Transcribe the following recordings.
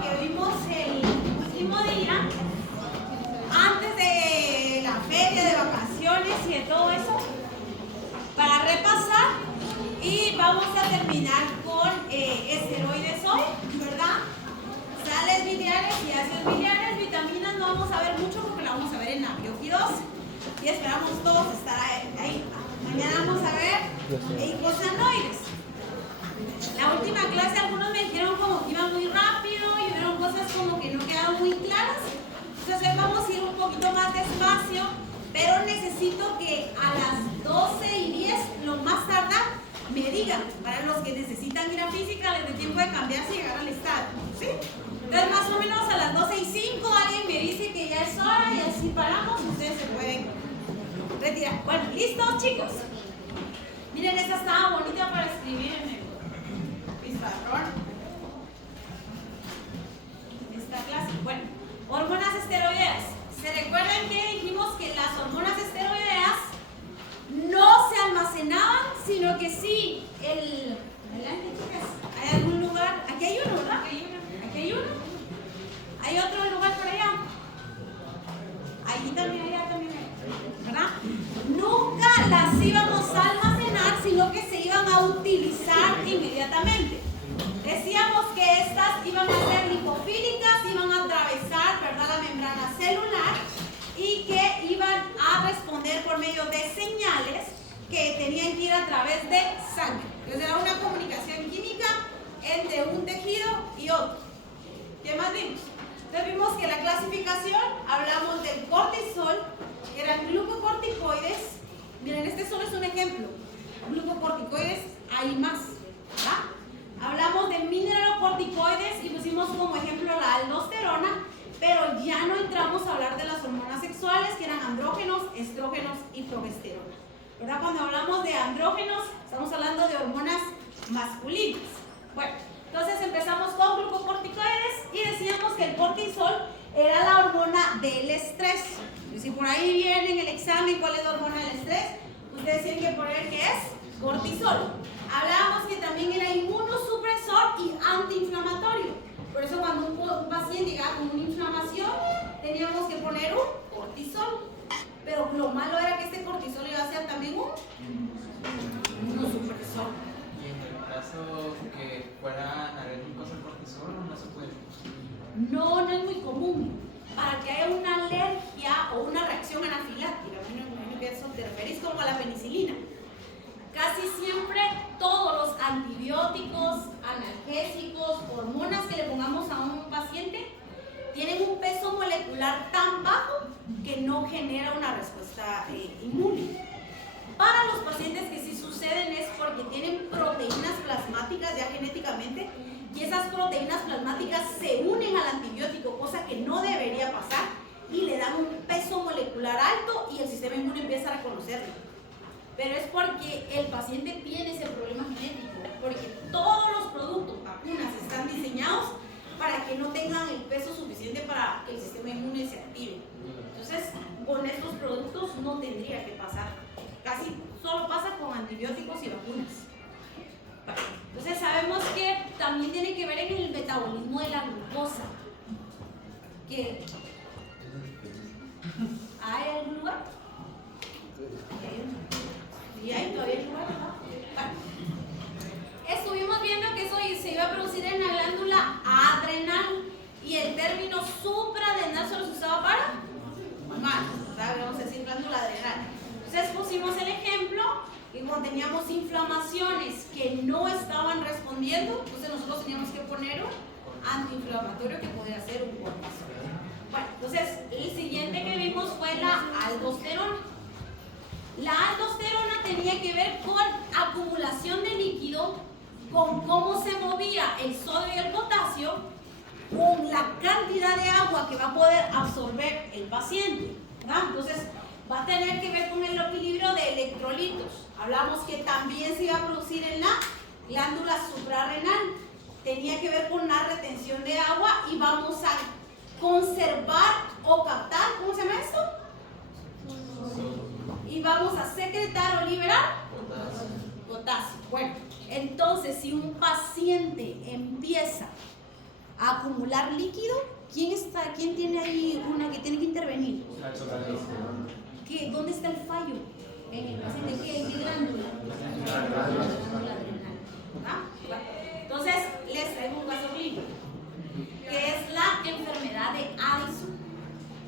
Que vimos el último día, antes de la feria, de vacaciones y de todo eso, para repasar, y vamos a terminar con esteroides hoy, ¿verdad? Sales biliares y ácidos biliares, vitaminas no vamos a ver mucho porque la vamos a ver en la bioquidosis y esperamos todos estar ahí. Mañana vamos a ver eicosanoides. La última clase algunos me dijeron como que iba muy rápido y vieron cosas como que no quedaban muy claras. Entonces hoy vamos a ir un poquito más despacio, pero necesito que a las 12:10, lo más tardar, me digan, para los que necesitan ir a física, les dé tiempo de cambiarse y llegar al estadio, ¿sí? Entonces más o menos a las 12:05 alguien me dice que ya es hora y así paramos, ustedes se pueden retirar. Bueno, ¿listos, chicos? Miren, esta estaba bonita para escribir en el pizarrón. Esta clase. Bueno, hormonas esteroideas. ¿Se recuerdan que dijimos que las hormonas esteroideas no se almacenaban, sino que sí adelante, chicas? ¿Hay algún lugar? Aquí hay uno, ¿verdad? Aquí hay uno. ¿Hay otro lugar por allá? Allí también, allá también hay, ¿verdad? Nunca las íbamos a almacenar, sino que se iban a utilizar inmediatamente. Decíamos que estas iban a ser lipofílicas, iban a atravesar, ¿verdad?, la membrana celular y que iban a responder por medio de señales que tenían que ir a través de sangre. Entonces era una comunicación química entre un tejido y otro. ¿Qué más vimos? Entonces vimos que la clasificación, hablamos del cortisol, que eran glucocorticoides. Miren, este solo es un ejemplo. Glucocorticoides hay más, ¿verdad? Hablamos de mineralocorticoides y pusimos como ejemplo la aldosterona, pero ya no entramos a hablar de las hormonas sexuales, que eran andrógenos, estrógenos y progesterona, ¿verdad? Cuando hablamos de andrógenos, estamos hablando de hormonas masculinas. Bueno, entonces empezamos con glucocorticoides y decíamos que el cortisol era la hormona del estrés. Y si por ahí viene en el examen cuál es la hormona del estrés, ustedes tienen que poner que es cortisol. Hablábamos que también era inmunosupresor y antiinflamatorio. Por eso cuando un paciente llegaba con una inflamación, teníamos que poner un cortisol. Pero lo malo era que este cortisol iba a ser también un inmunosupresor. ¿Y en el caso que fuera alérgicos al cortisol no se puede? No es muy común. Para que haya una alergia o una reacción anafiláctica, me imagino que eso te referís como a la penicilina. Casi siempre todos los antibióticos, analgésicos, hormonas que le pongamos a un paciente tienen un peso molecular tan bajo que no genera una respuesta inmune. Para los pacientes que sí suceden es porque tienen proteínas plasmáticas ya genéticamente y esas proteínas plasmáticas se unen al antibiótico, cosa que no debería pasar, y le dan un peso molecular alto y el sistema inmune empieza a reconocerlo. Pero es porque el paciente tiene ese problema genético, porque todos los productos, vacunas, están diseñados para que no tengan el peso suficiente para que el sistema inmune se active. Entonces, con estos productos no tendría que pasar. Casi solo pasa con antibióticos y vacunas. Entonces, sabemos que también tiene que ver en el metabolismo de la glucosa. ¿Qué? ¿Hay algún lugar? ¿Y hay todavía lugar? Estuvimos viendo que eso se iba a producir en la glándula adrenal y el término supraadrenal solo se usaba para humanos, vamos a decir glándula adrenal. Entonces pusimos el ejemplo que cuando teníamos inflamaciones que no estaban respondiendo, entonces nosotros teníamos que poner un antiinflamatorio que podría ser un cortisol. Bueno, entonces el siguiente que vimos fue la aldosterona. La aldosterona tenía que ver con acumulación de líquido, con cómo se movía el sodio y el potasio, con la cantidad de agua que va a poder absorber el paciente, ¿verdad? Entonces va a tener que ver con el equilibrio de electrolitos. Hablamos que también se iba a producir en la glándula suprarrenal. Tenía que ver con la retención de agua y vamos a conservar o captar, ¿cómo se llama esto? Y vamos a secretar o liberar potasio. Bueno, entonces si un paciente empieza a acumular líquido. ¿Quién tiene ahí una que tiene que intervenir? ¿Dónde está el fallo? ¿En el paciente qué? ¿En qué glándula? La glándula adrenal. ¿Ah? Bueno, entonces les traigo un caso clínico, que es la enfermedad de Addison.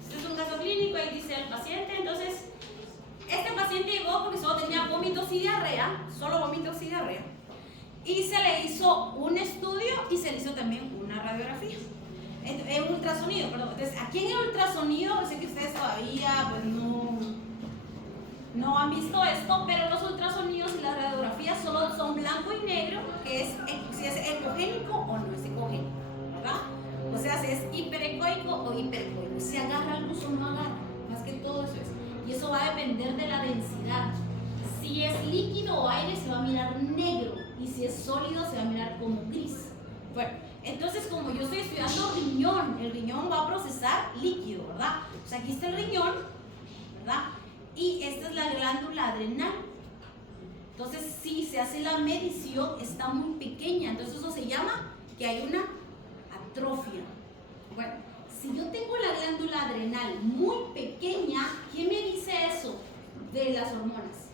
Este es un caso clínico, ahí dice el paciente. Entonces, este paciente llegó porque solo tenía vómitos y diarrea, y se le hizo un estudio y se le hizo también una radiografía. Un ultrasonido, perdón. Entonces, aquí en el ultrasonido, sé que ustedes todavía pues no han visto esto, pero los ultrasonidos y las radiografías solo son blanco y negro, que es si es ecogénico o no es ecogénico, ¿verdad? O sea, si es hiperecoico o hiperecoico, si agarra luz o no agarra, más que todo eso es. Y eso va a depender de la densidad. Si es líquido o aire se va a mirar negro, y si es sólido se va a mirar como gris. Bueno, entonces como yo estoy estudiando riñón, el riñón va a procesar líquido, ¿verdad? O sea, aquí está el riñón, ¿verdad? Y esta es la glándula adrenal. Entonces, si se hace la medición, está muy pequeña. Entonces, eso se llama que hay una atrofia. Bueno, si yo tengo la glándula adrenal muy pequeña, ¿qué me dice eso de las hormonas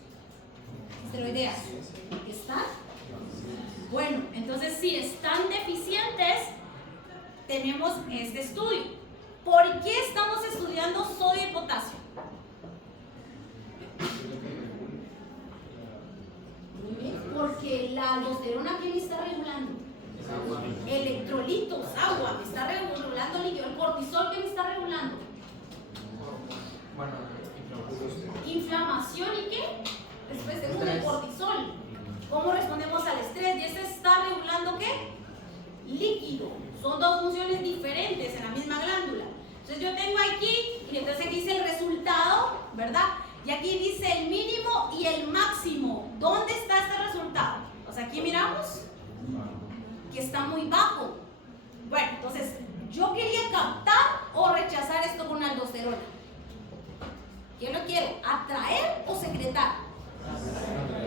esteroideas? ¿Que están? Bueno, entonces, si están deficientes, tenemos este estudio. ¿Por qué estamos estudiando sodio y potasio? Porque la aldosterona, ¿qué me está regulando? Electrolitos, agua, me está regulando líquido. El cortisol, ¿qué me está regulando? Bueno, Inflamación y qué? Después tenemos el cortisol. ¿Cómo respondemos al estrés? Y este está regulando ¿qué? Líquido. Son dos funciones diferentes en la misma glándula. Entonces yo tengo aquí, y entonces aquí dice el resultado, ¿verdad? Y aquí dice el mínimo y el máximo. ¿Dónde está este resultado? O sea, aquí miramos que está muy bajo. Bueno, entonces, yo quería captar o rechazar esto con aldosterona. ¿Qué lo quiero? ¿Atraer o secretar?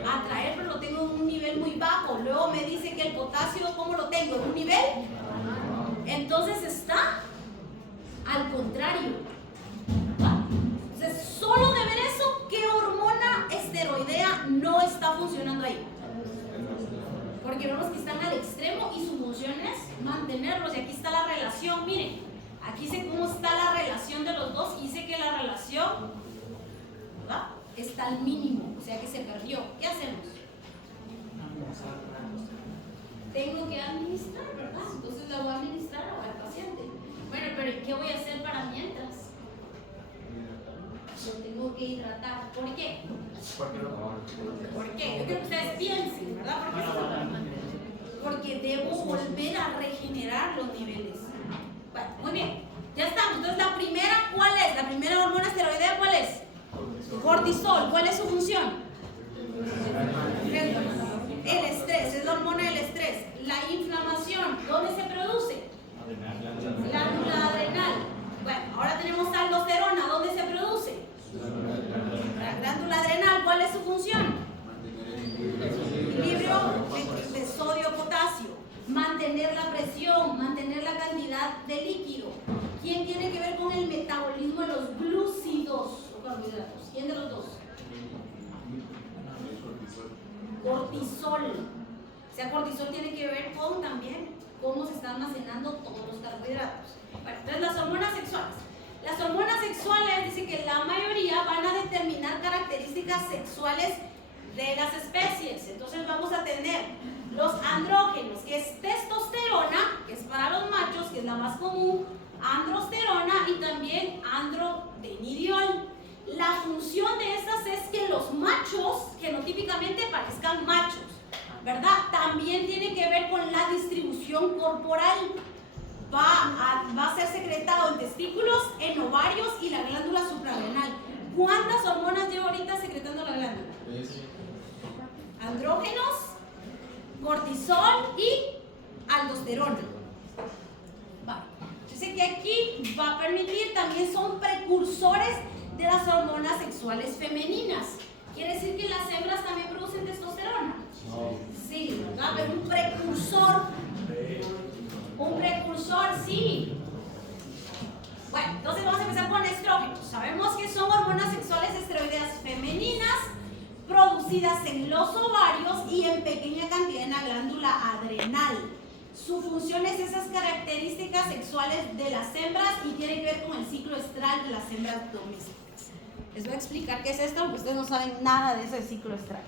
Atraer, pero lo tengo en un nivel muy bajo. Luego me dice que el potasio, ¿cómo lo tengo? ¿En un nivel? Entonces está al contrario. Entonces, solo de ver eso, ¿qué hormona esteroidea no está funcionando ahí? Porque vemos que están al extremo y su función es mantenerlos. Y aquí está la relación, miren, aquí sé cómo está la relación de los dos y dice que la relación, ¿verdad?, está al mínimo, o sea que se perdió. ¿Qué hacemos? Tengo que administrar, ¿verdad? Entonces la voy a administrar al paciente. Bueno, pero ¿qué voy a hacer para mientras? Lo tengo que hidratar. ¿Por qué? ¿Por qué? Yo quiero que ustedes piensen, ¿verdad? Porque debo volver a regenerar los niveles. Bueno, muy bien. Ya estamos. Entonces, la primera, ¿cuál es? La primera hormona esteroidea, ¿cuál es? Cortisol. ¿Cuál es su función? El estrés. Es la hormona del estrés. La inflamación. ¿Dónde se produce? Glándula adrenal. Bueno, ahora tenemos aldosterona. ¿Dónde se produce? La glándula adrenal. ¿Cuál es su función? Equilibrio de sodio-potasio. Mantener la presión, mantener la cantidad de líquido. ¿Quién tiene que ver con el metabolismo de los glúcidos o carbohidratos? ¿Quién de los dos? Cortisol. O sea, cortisol tiene que ver con también cómo se están almacenando todos los carbohidratos. Bueno, entonces las hormonas sexuales. Las hormonas sexuales dicen que la mayoría van a determinar características sexuales de las especies. Entonces vamos a tener los andrógenos, que es testosterona, que es para los machos, que es la más común, androsterona y también androstenediol. La función de estas es que los machos genotípicamente parezcan machos, ¿verdad? También tiene que ver con la distribución corporal. Va a ser secretado en testículos, en ovarios y la glándula suprarrenal. ¿Cuántas hormonas lleva ahorita secretando la glándula? Andrógenos, cortisol y aldosterona. Vale. Dice que aquí va a permitir, también son precursores de las hormonas sexuales femeninas. ¿Quiere decir que las hembras también producen testosterona? Sí, ¿verdad? Pero un precursor. Un precursor, sí. Bueno, entonces vamos a empezar con estrógenos. Sabemos que son hormonas sexuales esteroideas femeninas producidas en los ovarios y en pequeña cantidad en la glándula adrenal. Su función es esas características sexuales de las hembras y tiene que ver con el ciclo estral de las hembras domésticas. Les voy a explicar qué es esto, porque ustedes no saben nada de ese ciclo estral.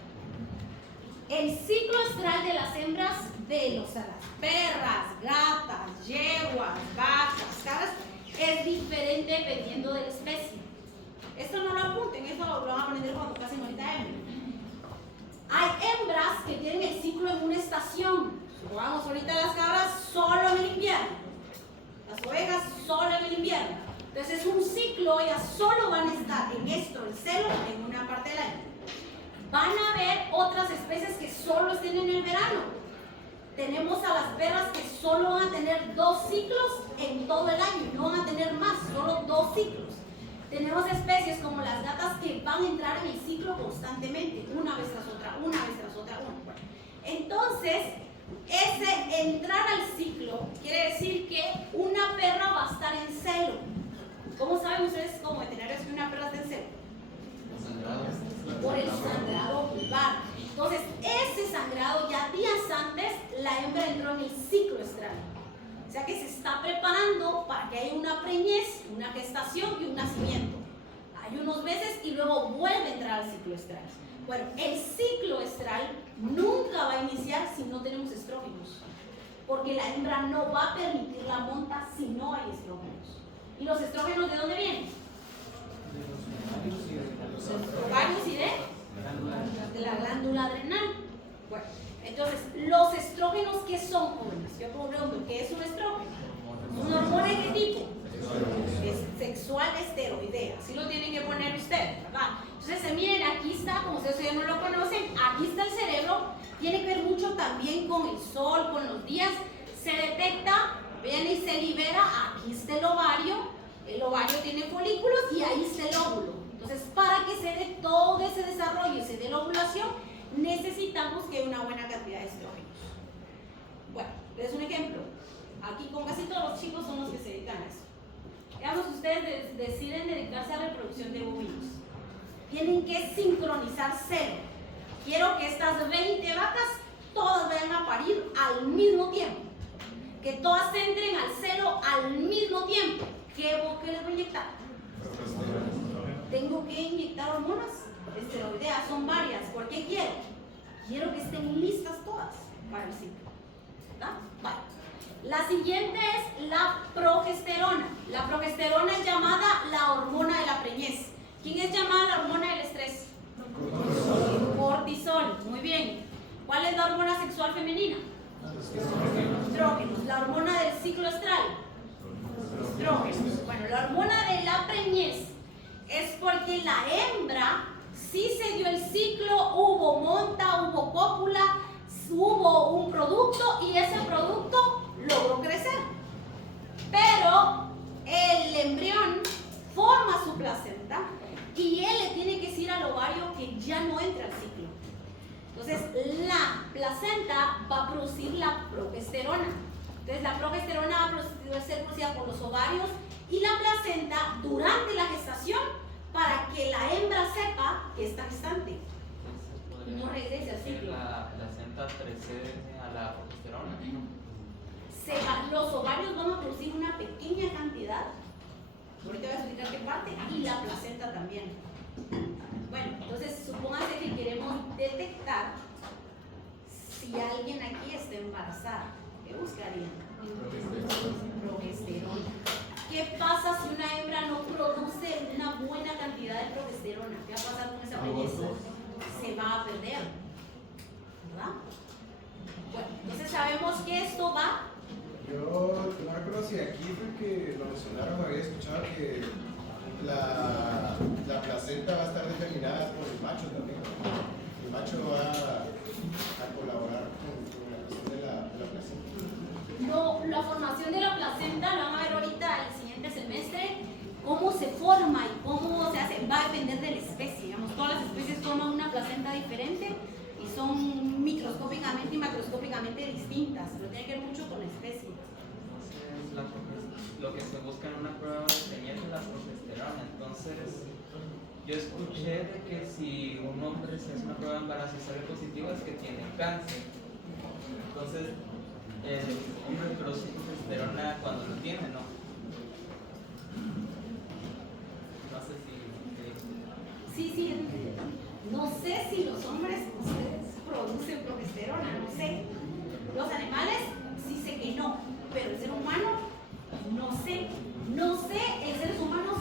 El ciclo estral de las hembras de las perras, gatas, yeguas, vacas, cabras, es diferente dependiendo de la especie. Esto no lo apunten, esto lo van a aprender cuando pasen ahorita hembra. Hay hembras que tienen el ciclo en una estación. Supongamos ahorita las cabras solo en el invierno, las ovejas solo en el invierno. Entonces es un ciclo, ellas solo van a estar en estrocelo en una parte del año. Van a haber otras especies que solo estén en el verano. Tenemos a las perras que solo van a tener 2 ciclos en todo el año, no van a tener más, solo 2 ciclos. Tenemos especies como las gatas que van a entrar en el ciclo constantemente, una vez tras otra, una vez tras otra, una. Entonces, ese entrar al ciclo quiere decir que una perra va a estar en celo. ¿Cómo saben ustedes como veterinarios que una perra está en celo? Por el sangrado vulvar. Entonces, ese sangrado ya días antes, la hembra entró en el ciclo estral. O sea que se está preparando para que haya una preñez, una gestación y un nacimiento. Hay unos meses y luego vuelve a entrar al ciclo estral. Bueno, el ciclo estral nunca va a iniciar si no tenemos estrógenos, porque la hembra no va a permitir la monta si no hay estrógenos. ¿Y los estrógenos de dónde vienen? De los ovarios y de la glándula adrenal. Bueno, entonces, los estrógenos, ¿qué son, jóvenes? Yo pregunto, ¿qué es un estrógeno? ¿Una hormona de qué tipo? Es sexual esteroidea. Así lo tienen que poner ustedes, ¿verdad? Entonces, miren, aquí está, como ustedes ya no lo conocen, aquí está el cerebro. Tiene que ver mucho también con el sol, con los días. Se detecta, viene y se libera. Aquí está el ovario tiene folículos y ahí está el óvulo. Entonces, para que se dé todo ese desarrollo y se dé la ovulación, necesitamos que haya una buena cantidad de estrógenos. Bueno, les doy un ejemplo. Aquí con casi todos los chicos son los que se dedican a eso. Digamos que ustedes deciden dedicarse a la reproducción de bovinos. Tienen que sincronizar celo. Quiero que estas 20 vacas todas vayan a parir al mismo tiempo. Que todas entren al celo al mismo tiempo. ¿Qué les voy a inyectar? Tengo que inyectar hormonas esteroideas, son varias. ¿Por qué quiero? Quiero que estén listas todas para el ciclo. ¿Verdad? Vale. La siguiente es la progesterona. La progesterona es llamada la hormona de la preñez. ¿Quién es llamada la hormona del estrés? Cortisol. Muy bien. ¿Cuál es la hormona sexual femenina? Estrógenos. La hormona del ciclo estral. Estrógenos. Bueno, la hormona de la preñez es porque la hembra sí se dio el ciclo, hubo monta, hubo cópula, hubo un producto y ese producto logró crecer. Pero el embrión forma su placenta y él le tiene que decir al ovario que ya no entra al ciclo. Entonces la placenta va a producir la progesterona. Entonces la progesterona va a ser producida por los ovarios y la placenta durante la gestación para que la hembra sepa que está gestante. No regrese al ciclo. La placenta precede a la progesterona. Los ovarios van a producir una pequeña cantidad. Ahorita voy a explicar qué parte. Y la placenta también. Bueno, entonces supóngase que queremos detectar si alguien aquí está embarazada. ¿Qué buscarían? Progesterona. ¿Qué pasa si una hembra no produce una buena cantidad de progesterona? ¿Qué va a pasar con esa belleza? Se va a perder, ¿verdad? Bueno, entonces sabemos que esto va. Yo no recuerdo si aquí fue que lo mencionaron, había escuchado que la placenta va a estar determinada por el macho también. El macho va a colaborar con la cuestión de la placenta. No, la formación de la placenta la van a ver ahorita el siguiente semestre. Cómo se forma y cómo se hace va a depender de la especie. Digamos, todas las especies forman una placenta diferente y son microscópicamente y macroscópicamente distintas. Pero tiene que ver mucho con la especie. hacer eso. Yo escuché de que si un hombre se hace una prueba de embarazo y sale positivo es que tiene cáncer. Entonces, el hombre produce progesterona cuando lo tiene, ¿no? No sé si... Sí. No sé si los hombres ustedes producen progesterona, no sé. Los animales sí sé que no, pero el ser humano no sé. No sé, en seres humanos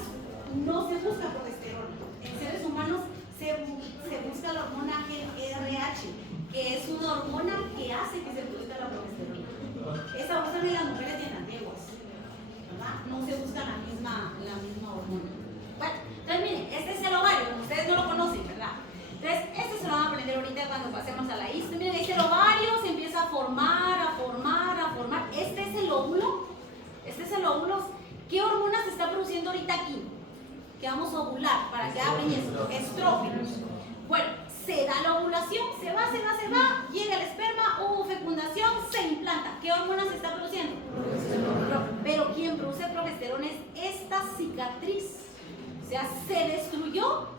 no se busca progesterona. En seres humanos se busca la hormona GnRH, que es una hormona que hace que se produzca la progesterona. Esa usan en las mujeres dianateguas, ¿verdad? No se busca la misma hormona. Bueno, entonces miren, este es el ovario, como ustedes no lo conocen, ¿verdad? Entonces, este se lo van a aprender ahorita cuando pasemos a la histio. Miren, este ovario se empieza a formar. Este es el óvulo. ¿Qué hormona se está produciendo ahorita aquí? Que vamos a ovular para que abren estrógenos. Bueno, se da la ovulación, se va, llega el esperma, hubo fecundación, se implanta. ¿Qué hormona se está produciendo? Pero quien produce progesterona es esta cicatriz. O sea, se destruyó.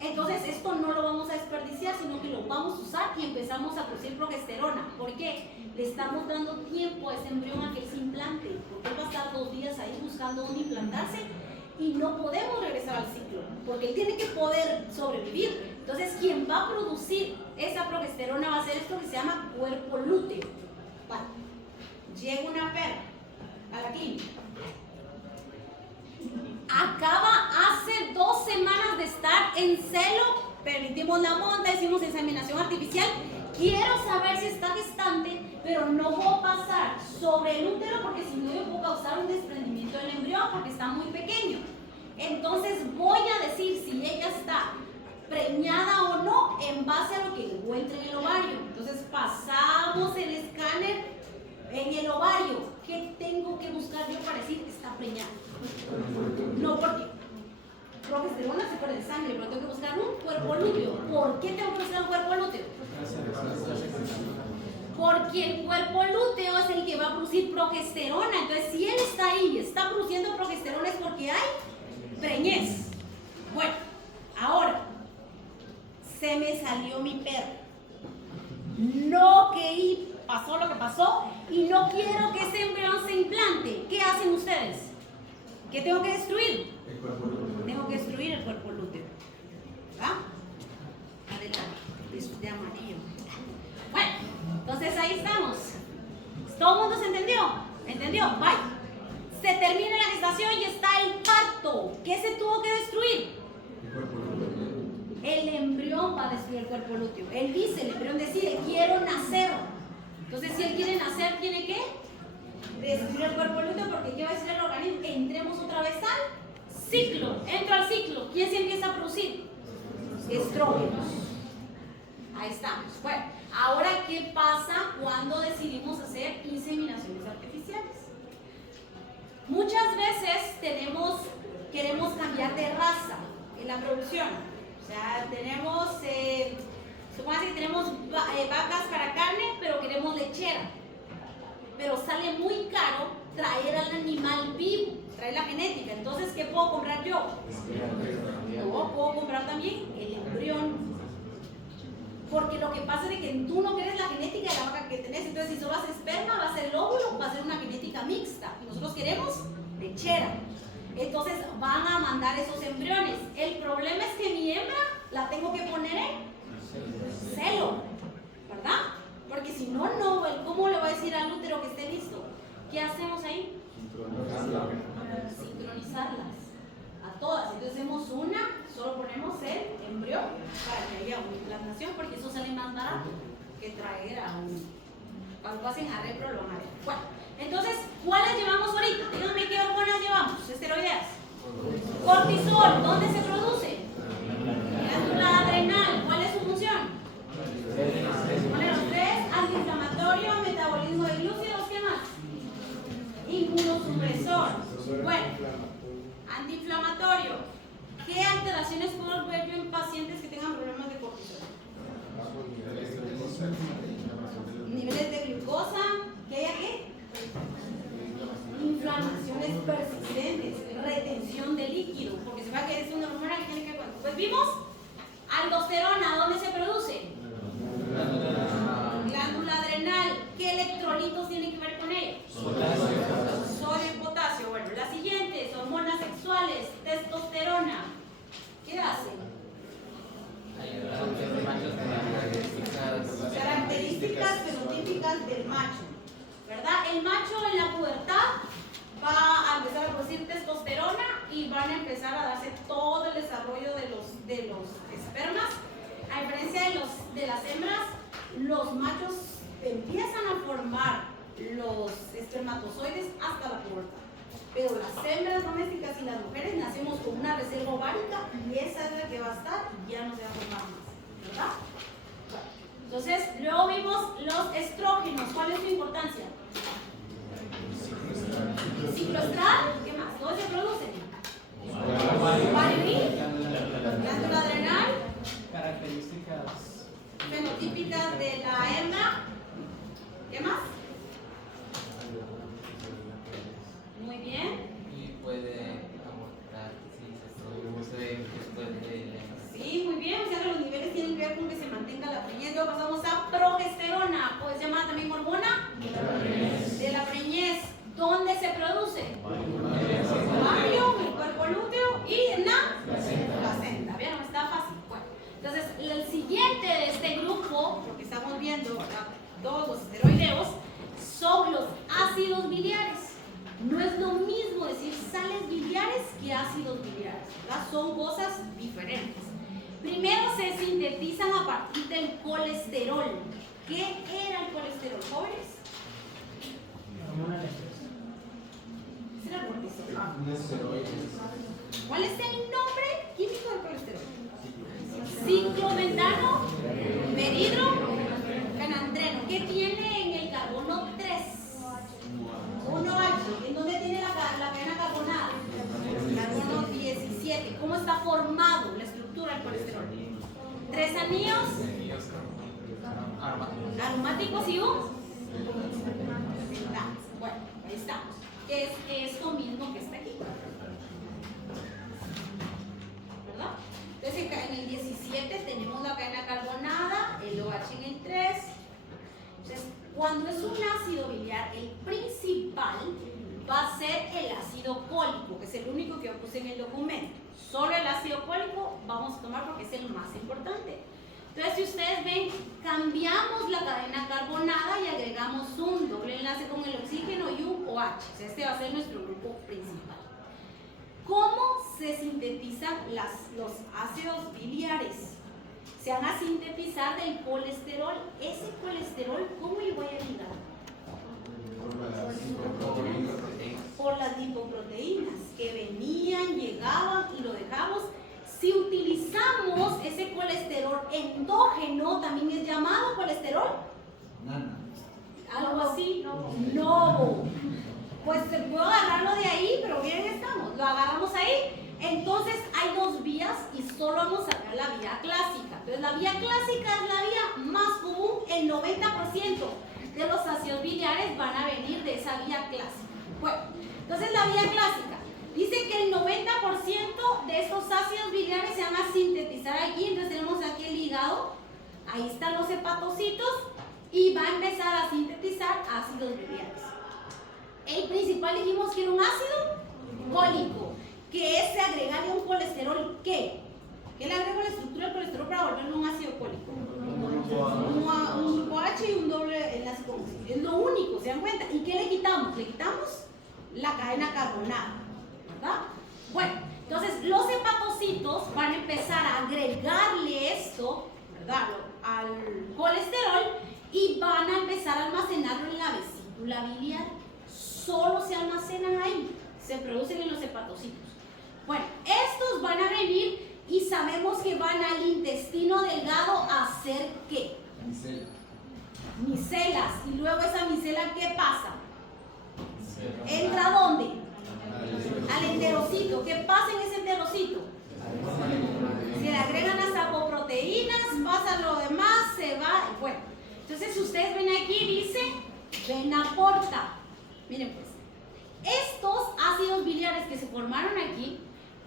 Entonces esto no lo vamos a desperdiciar, sino que lo vamos a usar y empezamos a producir progesterona. ¿Por qué? Le estamos dando tiempo a ese embrión a que él se implante, porque él va a estar 2 días ahí buscando dónde implantarse y no podemos regresar al ciclo, porque él tiene que poder sobrevivir. Entonces quien va a producir esa progesterona va a ser esto que se llama cuerpo lúteo. Vale. Llega una perra a la clínica. Acaba hace 2 semanas de estar en celo, permitimos la monta, hicimos inseminación artificial. Quiero saber si está gestante, pero no puedo pasar sobre el útero porque si no yo puedo causar un desprendimiento del embrión porque está muy pequeño. Entonces voy a decir si ella está preñada o no en base a lo que encuentre en el ovario. Entonces pasamos el escáner en el ovario. ¿Qué tengo que buscar yo para decir que está preñada? No, porque progesterona se pierde en sangre, pero tengo que buscar un cuerpo lúteo. ¿Por qué tengo que buscar un cuerpo lúteo? Porque el cuerpo lúteo es el que va a producir progesterona. Entonces, si él está ahí y está produciendo progesterona es porque hay preñez. Bueno, ahora se me salió mi perro. No que pasó lo que pasó y no quiero que ese embrión se implante. ¿Qué hacen ustedes? ¿Qué tengo que destruir? El cuerpo lúteo. Tengo que destruir el cuerpo lúteo. ¿Ah? Adelante, es de amarillo. Bueno, entonces ahí estamos. ¿Todo el mundo se entendió? ¿Entendió? Bye. Se termina la gestación y está el parto. ¿Qué se tuvo que destruir? El cuerpo lúteo. El embrión va a destruir el cuerpo lúteo. Él dice, el embrión decide, quiero nacer. Entonces, si él quiere nacer, tiene que destruir el cuerpo lúteo, porque ¿qué va a decir el organismo? Entremos otra vez al ciclo. Entro al ciclo. ¿Quién se empieza a producir? Estrógenos. Ahí estamos. Bueno, ahora, ¿qué pasa cuando decidimos hacer inseminaciones artificiales? Muchas veces queremos cambiar de raza en la producción. O sea, supongamos que tenemos vacas para carne, pero queremos lechera. Pero sale muy caro traer al animal vivo, traer la genética. Entonces, ¿qué puedo comprar yo? No, puedo comprar también el embrión. Porque lo que pasa es que tú no quieres la genética de la vaca que tenés. Entonces, si solo haces esperma, va a ser el óvulo, va a ser una genética mixta. Y nosotros queremos lechera. Entonces, van a mandar esos embriones. El problema es que mi hembra la tengo que poner en celo, ¿verdad? Porque si no, ¿cómo le voy a decir al útero que esté listo? ¿Qué hacemos ahí? Sincronizarlas a todas. Entonces hacemos una, solo ponemos el embrión para que haya una implantación, porque eso sale más barato que traer cuando hacen a repro lo van a ver. Bueno, entonces, ¿cuáles llevamos ahorita? Díganme qué hormonas llevamos, esteroideas. Cortisol, ¿dónde se produce? Glándula adrenal, ¿cuál es su función? Bueno, los 3, antiinflamatorio, metabolismo de glúcidos, ¿qué más? Inmunosupresor. Bueno, antiinflamatorio. ¿Qué alteraciones puedo ver yo en pacientes que tengan problemas de cortisol? Niveles de glucosa. ¿Qué hay aquí? Inflamaciones persistentes, retención ebullición de líquido, porque se va que es una hormona que tiene que ver con. Pues vimos aldosterona, ¿dónde se produce? Glándula adrenal. ¿Qué electrolitos tienen que ver con ello? Sodio y potasio. Bueno, las siguientes, hormonas sexuales, testosterona. ¿Qué hacen? Características fenotípicas del macho, ¿verdad? El macho en la pubertad va a empezar a producir testosterona y van a empezar a darse todo el desarrollo de los espermas. A diferencia de las hembras, los machos empiezan a formar los espermatozoides hasta la pubertad. Pero las hembras domésticas y las mujeres nacemos con una reserva ovárica y esa es la que va a estar y ya no se va a formar más, ¿verdad? Entonces, luego vimos los estrógenos. ¿Cuál es su importancia? Cicloestral, ¿qué más? ¿Dónde se producen? Glándula adrenal. Características Fenotípicas de la hembra. ¿Qué más? Muy bien. Y puede abortar si se produce después de. Sí, muy bien. O sea que los niveles tienen que ver con que se mantenga la preñez. Luego pasamos a progesterona. Pues llamada también hormona de la preñez. ¿Dónde se produce? Ovario, el cuerpo lúteo y en la placenta. ¿Vieron? Está fácil. Bueno, entonces el siguiente de este grupo, lo que estamos viendo, ¿verdad? Todos los esteroideos, son los ácidos biliares. No es lo mismo decir sales biliares que ácidos biliares, ¿verdad? Son cosas diferentes. Primero se sintetizan a partir del colesterol. ¿Qué era el colesterol, jóvenes? ¿Ese era el cortisol? ¿Cuál es el nombre químico del colesterol? Ciclometano, berhidrogenandreno. ¿Qué tiene en el carbono 3? 1H. ¿En dónde tiene la cadena carbonada? Carbono 17. ¿Cómo está formado la estructura del colesterol? 3 anillos aromáticos y un. Bueno, ahí estamos. Que es esto mismo que está aquí. ¿Verdad? Entonces en el 17 tenemos la cadena carbonada, el OH en el 3. Entonces, cuando es un ácido biliar, el principal va a ser el ácido cólico, que es el único que yo puse en el documento. Solo el ácido cólico vamos a tomar porque es el más importante. Entonces, si ustedes ven, cambiamos la cadena carbonada y agregamos un doble enlace con el oxígeno y un OH. O sea, este va a ser nuestro grupo principal. ¿Cómo se sintetizan los ácidos biliares? Se van a sintetizar del colesterol. Ese colesterol, ¿cómo llegó a llegar? Por las lipoproteínas que venían, llegaban y lo dejamos. Si utilizamos ese colesterol endógeno, también es llamado colesterol. Algo así. No. Pues puedo agarrarlo de ahí, pero bien estamos. Lo agarramos ahí. Entonces hay dos vías y solo vamos a ver la vía clásica. Entonces la vía clásica es la vía más común. El 90% de los ácidos biliares van a venir de esa vía clásica. Bueno, entonces la vía clásica dice que el 90% de estos ácidos biliares se van a sintetizar aquí. Entonces tenemos aquí el hígado, ahí están los hepatocitos y va a empezar a sintetizar ácidos biliares. El principal dijimos que era un ácido cólico, que es agregarle un colesterol. ¿Qué le agrego la estructura del colesterol para volverlo un ácido cólico? Un grupo H y un doble enlace con oxígeno. Es lo único, ¿se dan cuenta? ¿Y qué le quitamos? Le quitamos la cadena carbonada, ¿verdad? Bueno, entonces los hepatocitos van a empezar a agregarle esto, ¿verdad?, al colesterol y van a empezar a almacenarlo en la vesícula biliar. Solo se almacenan ahí, se producen en los hepatocitos. Bueno, estos van a venir y sabemos que van al intestino delgado a hacer ¿qué? Micelas. Y luego esa micela, ¿qué pasa? ¿Entra a dónde? Al enterocito. ¿Qué pasa en ese enterocito? Se le agregan las apoproteínas, pasa lo demás, se va. Bueno, entonces si ustedes ven aquí, dice vena porta. Miren pues, estos ácidos biliares que que se formaron aquí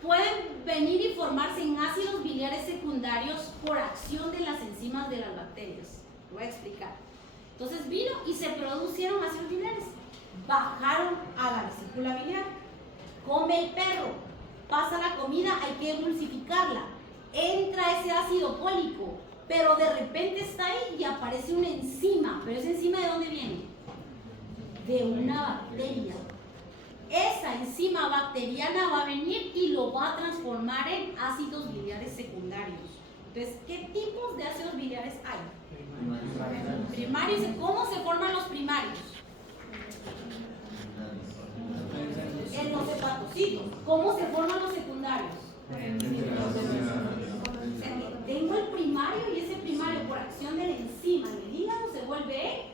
pueden venir y formarse en ácidos biliares secundarios por acción de las enzimas de las bacterias. Lo voy a explicar. Entonces vino y se producieron ácidos biliares. Bajaron a la vesícula biliar. Come el perro, pasa la comida, hay que emulsificarla. Entra ese ácido pólico, pero de repente está ahí y aparece una enzima. ¿Pero esa enzima de dónde viene? De una bacteria. Esa enzima bacteriana va a venir y lo va a transformar en ácidos biliares secundarios. Entonces, ¿qué tipos de ácidos biliares hay? Primarios. ¿Cómo se forman los primarios? En los hepatocitos. ¿Cómo se forman los secundarios? Tengo el primario y ese primario por acción de la enzima en el hígado se vuelve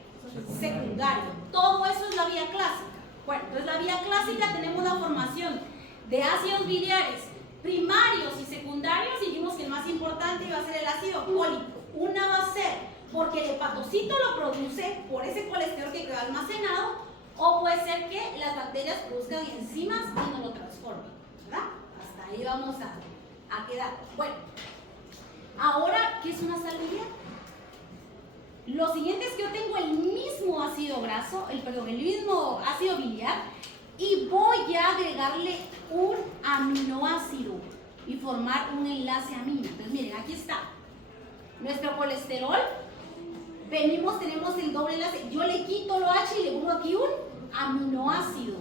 secundario. Todo eso es la vía clásica. Bueno, entonces la vía clásica tenemos la formación de ácidos biliares primarios y secundarios y dijimos que el más importante iba a ser el ácido pólico. Una va a ser porque el hepatocito lo produce por ese colesterol que queda almacenado, o puede ser que las bacterias produzcan enzimas y no lo transformen, ¿verdad? Hasta ahí vamos a quedar. Bueno, ahora, ¿qué es una sal biliar? Lo siguiente es que yo tengo el mismo ácido graso, el mismo ácido biliar, y voy a agregarle un aminoácido y formar un enlace amino. Entonces miren, aquí está nuestro colesterol. Venimos, tenemos el doble enlace. Yo le quito lo H y le pongo aquí un aminoácido.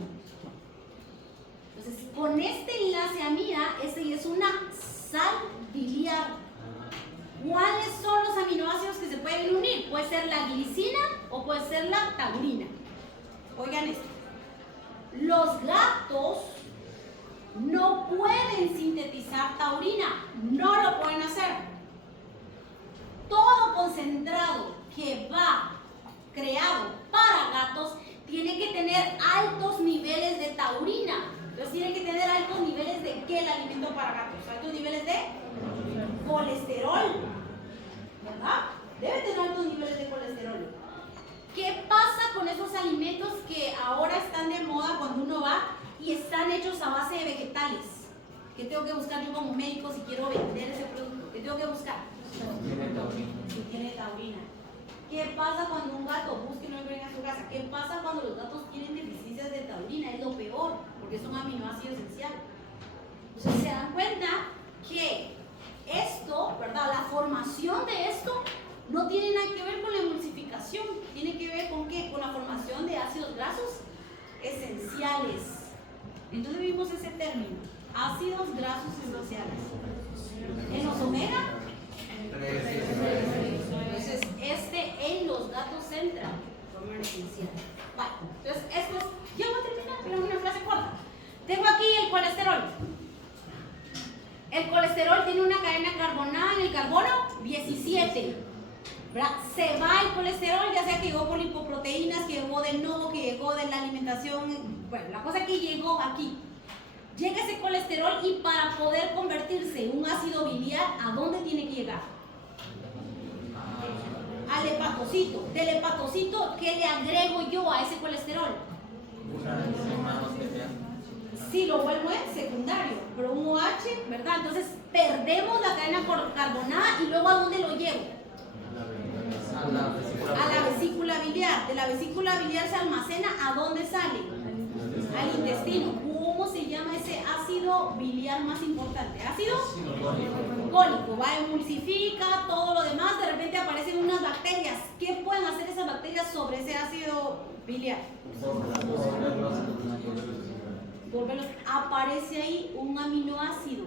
Entonces, con este enlace amida, este es una sal biliar. ¿Cuáles son los aminoácidos que se pueden unir? Puede ser la glicina o puede ser la taurina. Oigan esto. Los gatos no pueden sintetizar taurina. No lo pueden hacer. Todo concentrado que va creado para gatos tiene que tener altos niveles de taurina. Entonces tiene que tener altos niveles de ¿qué? El alimento para gatos. Altos niveles de colesterol, ¿verdad? Debe tener altos niveles de colesterol. ¿Qué pasa con esos alimentos que ahora están de moda cuando uno va y están hechos a base de vegetales? ¿Qué tengo que buscar yo como médico si quiero vender ese producto? ¿Qué tengo que buscar? Si tiene taurina. ¿Qué pasa cuando un gato busca y no encuentra en su casa? ¿Qué pasa cuando los gatos tienen deficiencias de taurina? Es lo peor, porque es un aminoácido esencial. Entonces se dan cuenta que esto, ¿verdad? La formación de esto no tiene nada que ver con la emulsificación, tiene que ver con ¿qué? Con la formación de ácidos grasos esenciales. Entonces vimos ese término, ácidos grasos esenciales. En los omega, entonces en los gatos entra forma esencial. Vale, entonces esto es, ya voy a terminar, pero una frase corta. Tengo aquí el colesterol. El colesterol tiene una cadena carbonada en el carbono 17. ¿Verdad? Se va el colesterol, ya sea que llegó por lipoproteínas, que llegó del novo, que llegó de la alimentación. Bueno, la cosa que llegó aquí. Llega ese colesterol y para poder convertirse en un ácido biliar, ¿a dónde tiene que llegar? Al hepatocito. Del hepatocito, ¿qué le agrego yo a ese colesterol? Sí, lo vuelvo en secundario, pero un OH, ¿verdad? Entonces perdemos la cadena carbonada y luego ¿a dónde lo llevo? A la vesícula biliar. De la vesícula biliar se almacena, ¿a dónde sale? Al intestino. ¿Cómo se llama ese ácido biliar más importante? Ácido cólico. Va, emulsifica, todo lo demás, de repente aparecen unas bacterias. ¿Qué pueden hacer esas bacterias sobre ese ácido biliar? Aparece ahí un aminoácido.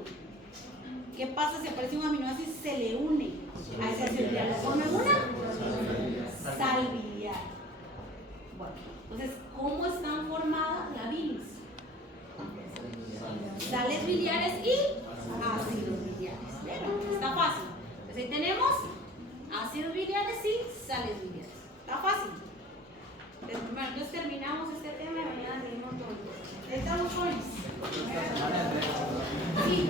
¿Qué pasa si aparece un aminoácido y se le une a ese ácido biliar? ¿Lo forma una? Sal biliar. Bueno, entonces, ¿cómo están formadas la bilis? Sales biliares y ácidos biliares. ¿Ven? Está fácil. Entonces ahí tenemos ácidos biliares y sales biliares. Está fácil. Entonces terminamos este tema y mañana seguimos con ¿estamos jóvenes? Sí.